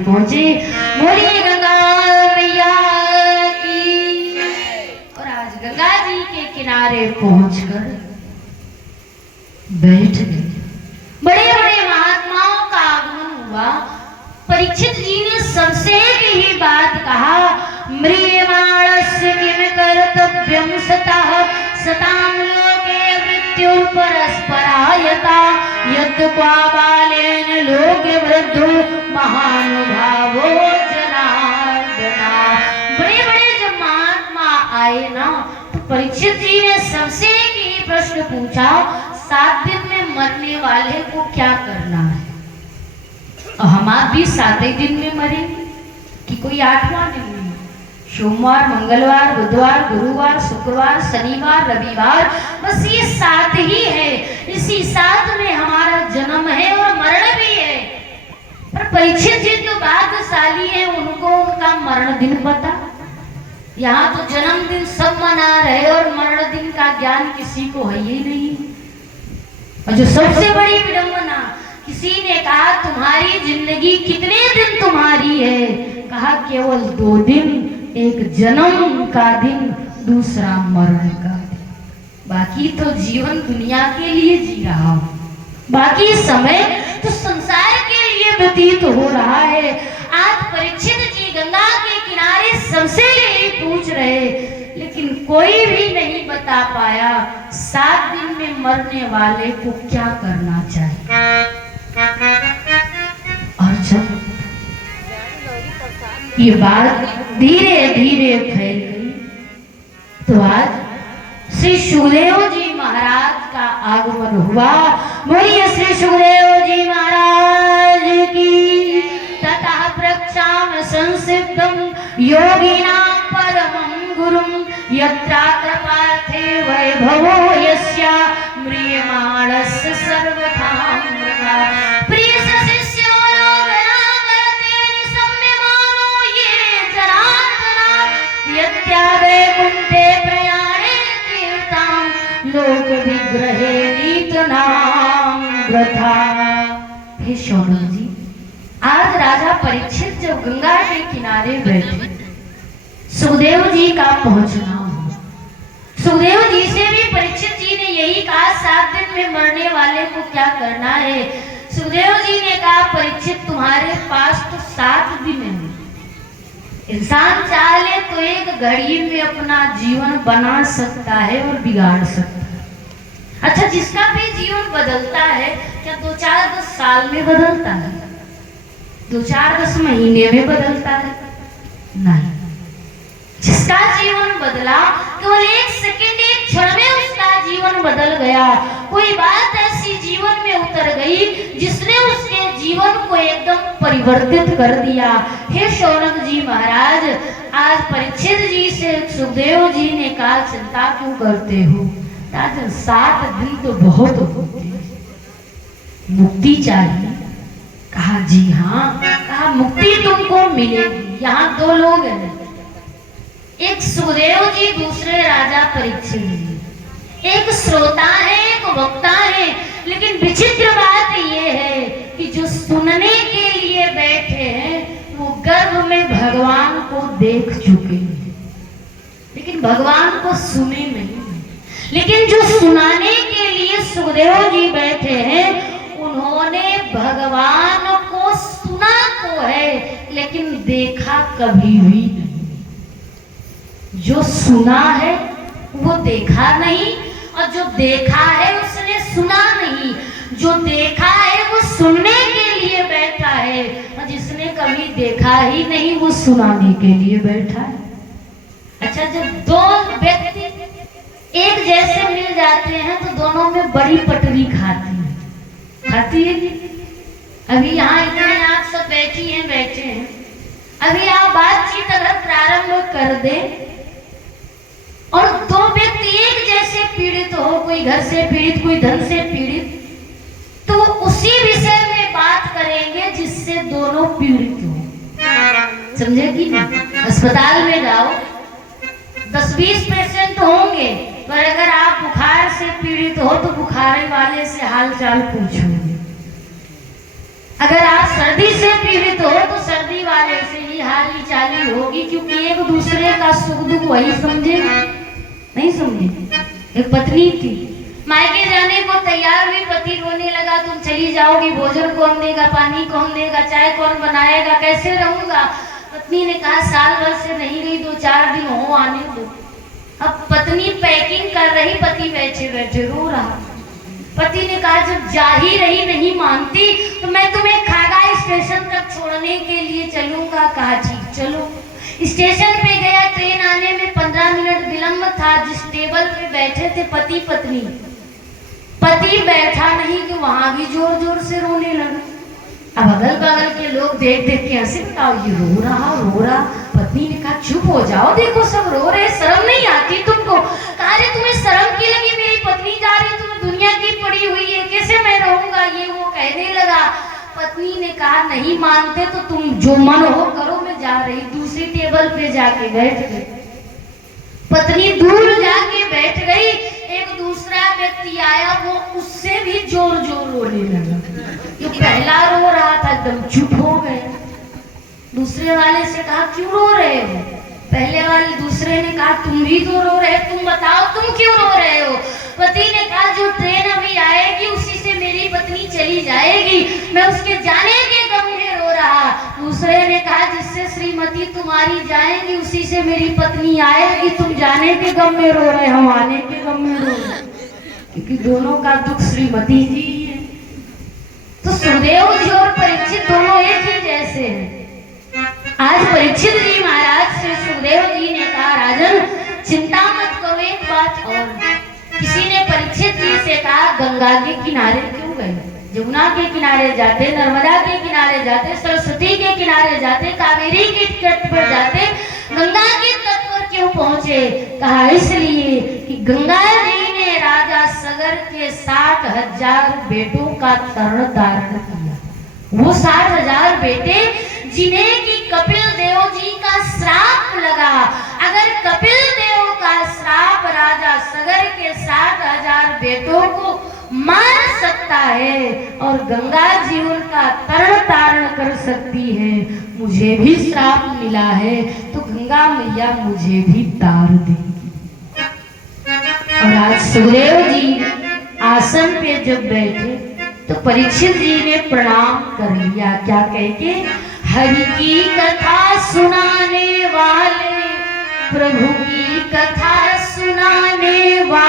पहुंचे। बोलिए गंगा मैया की। और आज गंगा जी के किनारे पहुंचकर बैठ गए। बड़े बड़े महात्माओं का आगमन हुआ। परीक्षित जी ने सबसे यही बात कहा, म्रियमाणस्य किम कर्तव्यम सतः सतां लोके मृत्यु परस्परायता यत् क्वा बालेन लोके वृद्धो महानुभावो जनार्दना। बड़े बड़े जब महात्मा आए ना तो परीक्षित जी ने सबसे यही प्रश्न पूछा, 7 दिन में मरने वाले को क्या करना है? हम आप भी 7 ही दिन में मरेंगे कि कोई 8वां दिन में? सोमवार, मंगलवार, बुधवार, गुरुवार, शुक्रवार, शनिवार, रविवार, बस ये 7 ही है। इसी 7 में हमारा जन्म है और मरण भी है। पर परीक्षित जी तो भाग्यशाली है, उनको उनका मरण दिन पता। यहाँ तो जन्मदिन सब मना रहे और मरण दिन का ज्ञान किसी को है ही नहीं। और जो सबसे बड़ी विडंबना, किसी ने कहा तुम्हारी जिंदगी कितने दिन तुम्हारी है? कहा केवल 2 दिन, एक जन्म का दिन, दूसरा मरण का दिन। बाकी तो जीवन दुनिया के लिए जी रहा हूं, बाकी समय तो संसार के लिए व्यतीत हो रहा है। आज परीक्षित जी गंगा के किनारे सबसे यही पूछ रहे, लेकिन कोई भी नहीं बता पाया 7 दिन में मरने वाले को क्या करना चाहिए। और जब ये बात धीरे धीरे फैल गई तो आज श्री सुखदेव जी महाराज का आगमन हुआ। बोलिए श्री सुखदेव जी महाराज की। ततः प्रक्षाम संसिद्धम योगिनां परमं गुरुं यत्रात्र पार्थे वैभवो यस्य म्रियमाणस्य सर्वथा मृगा। प्रिय शिष्यो लोकनागरते निसम्यमानो ये जनार्दना यत्यावे कुन्ते प्रयाणे तीर्थां लोक विग्रहे नीतनां वृथा। हे शौनक जी, आज राजा परीक्षित जब गंगा के किनारे बैठे, सुखदेव जी का पहुंचना हुआ। सुखदेव जी से भी परीक्षित जी ने यही कहा 7 दिन में मरने वाले को क्या करना है? सुखदेव जी ने कहा परीक्षित तुम्हारे पास तो 7 दिन है। इंसान चाहे तो एक घड़ी में अपना जीवन बना सकता है और बिगाड़ सकता है। अच्छा, जिसका भी जीवन बदलता है क्या 2-4-10 साल में बदलता है? 2-4-10 महीने में बदलता है? नहीं। जिसका जीवन बदला केवल 1 सेकंड, 1 क्षण में उसका जीवन बदल गया। कोई बात ऐसी जीवन में उतर गई जिसने उसके जीवन को एकदम परिवर्तित कर दिया। हे शौनक जी महाराज, आज परीक्षित जी से सुखदेव जी ने कहा चिंता क्यों करते हो? राजन 7 दिन तो बहुत होते हैं, मुक्ति चाहिए। कहा जी हाँ। कहा मुक्ति तुमको मिलेगी। यहाँ 2 लोग हैं, एक सुखदेव जी, दूसरे राजा परीक्षित जी। एक श्रोता है, एक वक्ता है। लेकिन विचित्र बात ये है कि जो सुनने के लिए बैठे हैं वो गर्भ में भगवान को देख चुके हैं, लेकिन भगवान को सुने नहीं। लेकिन जो सुनाने के लिए सुखदेव जी बैठे हैं, उन्होंने भगवान को सुना तो है लेकिन देखा कभी भी नहीं। जो सुना है वो देखा नहीं, और जो देखा है उसने सुना नहीं। जो देखा है वो सुनने के लिए बैठा है, और जिसने कभी देखा ही नहीं वो सुनाने के लिए बैठा है। अच्छा, जब 2 व्यक्ति एक जैसे मिल जाते हैं तो दोनों में बड़ी पटरी खाती है। अभी यहाँ इतने आप सब बैठे हैं, अभी आप बातचीत अगर प्रारंभ कर दे और 2 व्यक्ति एक जैसे पीड़ित हो, कोई घर से पीड़ित, कोई धन से पीड़ित, तो उसी विषय में बात करेंगे जिससे दोनों पीड़ित हो। समझे कि नहीं? अस्पताल में जाओ, 10-20 पेशेंट होंगे, पर अगर आप बुखार से पीड़ित हो तो बुखार वाले से हाल चाल पूछोगे। अगर आप सर्दी से पीड़ित हो तो सर्दी वाले से ही हाली चाली होगी, क्योंकि एक दूसरे का सुख दुख वही समझेगा, नहीं समझे। एक पत्नी थी, मायके जाने को तैयार हुई, पति रोने लगा, तुम चली जाओगी, भोजन कौन देगा, पानी कौन देगा, चाय कौन बनाएगा, कैसे रहूंगा। पत्नी ने कहा साल भर से नहीं गई, 2-4 दिन हो आने दो। अब पत्नी पैकिंग कर रही, पति बैठे बैठे रो रहा। पति ने कहा जब जा ही रही नहीं मानती तो मैं तुम्हें खागा स्टेशन तक छोड़ने के लिए चलूंगा। कहा ठीक चलो। स्टेशन पे गया, ट्रेन आने में 15 मिनट विलंब था। जिस टेबल पे बैठे थे पति पत्नी, पति बैठा नहीं कि वहां भी जोर जोर से रोने लगा। अब अगल बगल के लोग देख देख के हंसे, बताओ ये रो रहा। पत्नी ने कहा चुप हो जाओ, देखो सब रो रहे, शर्म नहीं आती तुमको। कहा रे तुम्हें शर्म की लगी, मेरी पत्नी जा रही, तुम्हें दुनिया की पड़ी हुई है, कैसे मैं रहूंगा, ये वो कहने लगा। पत्नी ने कहा नहीं मानते तो तुम जो मन हो करो, मैं जा रही। दूसरी टेबल पे जाके बैठ गई। पत्नी दूर जाके बैठ गई। एक दूसरा व्यक्ति आया, वो उससे भी जोर जोर रोने लगा। जो पहला रो रहा था एकदम चुप हो गया। दूसरे वाले से कहा क्यों रो रहे हो। पहले वाले दूसरे ने कहा तुम भी तो रो रहे, तुम बताओ तुम क्यों रो रहे हो। पति ने कहा जो ट्रेन अभी आएगी उसी से मेरी पत्नी चली जाएगी, मैं उसके जाने के गम में रो रहा। दूसरे ने कहा जिससे श्रीमती तुम्हारी जाएगी उसी से मेरी पत्नी आएगी, तुम जाने के गम में रो रहे, हम आने के गम में रो रहे, क्योंकि दोनों का दुख श्रीमती जी है। तो सुखदेव जी और परीक्षित दोनों एक ही जैसे हैं। आज परीक्षित जी महाराज से सुखदेव जी ने कहा राजन चिंता मत करो, एक बात और। किसी ने परीक्षित जी से कहा गंगा के किनारे क्यों गए, यमुना के किनारे जाते, नर्मदा के किनारे जाते, सरस्वती के किनारे जाते, कावेरी के तट पर जाते, गंगा के तट पर क्यों पहुंचे। कहा इसलिए कि गंगा जी ने राजा सगर के 60,000 बेटों का तरण धारण किया। वो 60,000 बेटे जिन्हें कि कपिल देव जी का श्राप लगा। अगर कपिल देव का श्राप राजा सगर के 60,000 बेटों को मार सकता है और गंगा जी उनका तरण तारण कर सकती है, मुझे भी श्राप मिला है तो गंगा मैया मुझे भी तार देगी। और आज सुखदेव जी आसन पे जब बैठे तो परीक्षित जी ने प्रणाम कर लिया। क्या कह के, हरि की कथा सुनाने वाले, प्रभु की कथा सुनाने वाले,